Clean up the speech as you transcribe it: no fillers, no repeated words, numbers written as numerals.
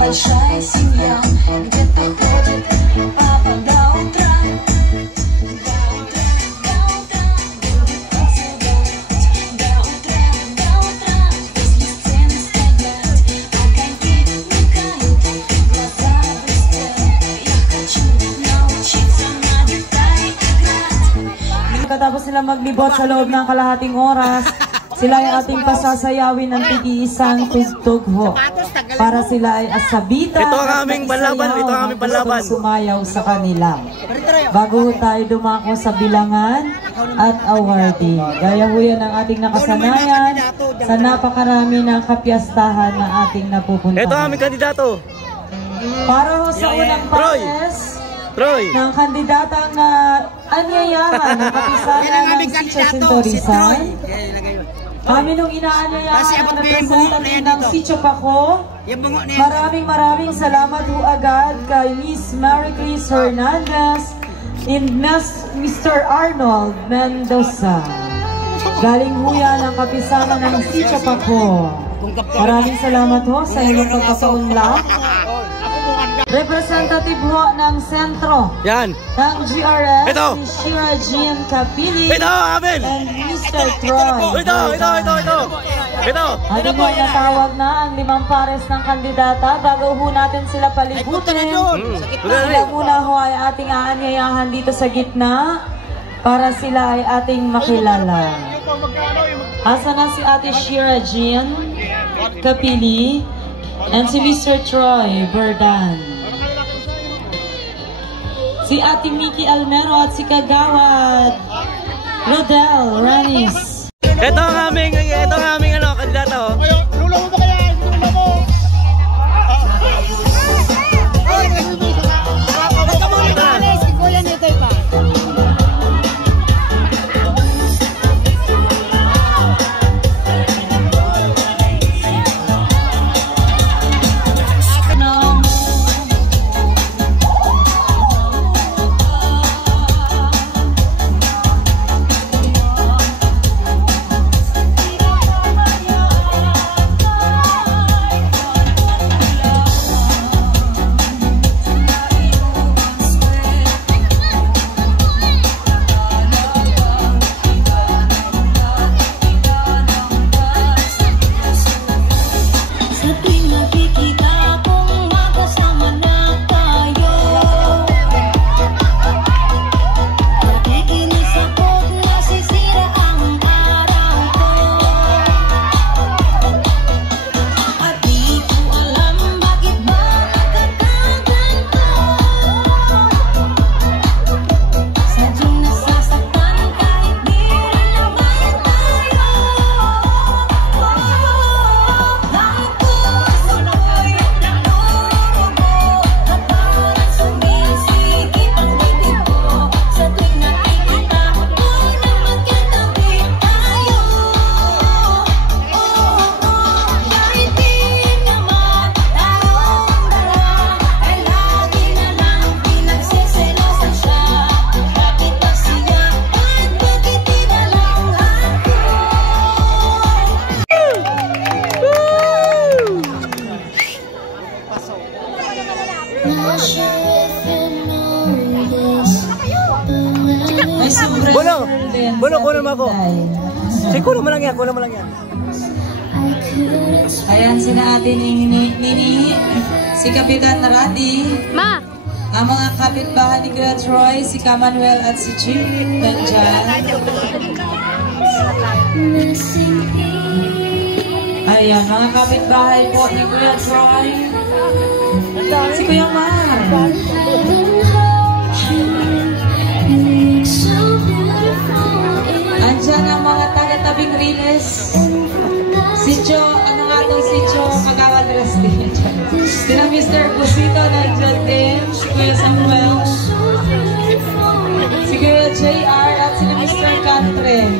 Большая семья, где-то ходит папа до утра. До утра, после сцены стоять, огоньки мигают, глаза блестят. Я хочу научиться на гитаре играть. Pagkatapos sila maglibot sa loob ng kalahating oras, sila ay ating pasasayawin ng tig-iisang tugtog ho. Para sila ay asabitan. Ito ang aming panlaban. Ito ang aming panlaban. Sumayaw sa kanila. Bago tayo dumako sa bilangan at awarding. Gaya ho yan ang ating nakasanayan sa napakarami ng kapiyastahan na ating napupuntahan. Ito ang aming kandidato. Para ho sa unang pares ng kandidatang na anyayahan ng kapisanan ng Sitio Sintorisan. Kami nung inaanyayahan ang representative ng Sitio Paco. Maraming salamat ho agad kay Miss Maricris Hernandez and Mr. Arnold Mendoza. Galing ho yan ang kapisanan ng Sitio Paco. Maraming salamat ho sa inyong pagpapaunlak. Representative ho ng sentro yan ng GRS, ito si Shira Jean Capili amin and Mr. Troy. Ito ano po, natawag na ang 5 pares ng kandidata. Bago ho natin sila palibutin, sila muna ho ay ating aanyayahan dito sa gitna para sila ay ating makilala. Asa na si Ate Shira Jean Capili and si Mr. Troy Berdan. Si Ate Mickey Almero at si Kagawad Rodel Ranis. Ito ang aming kandidato. Lula mo ba kaya? Lula mo! Bolo, kunin mo ako. Kunin mo lang yan. Ayan, sina Ate Nini, si Kapitan Narati. Ma! Ang mga kapitbahay ni Kuya Troy, si Kamanuel at si Jim nandyan. Ayan, mga kapitbahay po ni Kuya Troy. Si Kuya Mar. Andyan ang mga taga-tabing Riles. Sityo, ano nga itong sityo, mag-awadres din. Sina Mr. Busito nandiyan din. Si Kuya Samuel. Si Kuya JR at sina Mr. Catherine.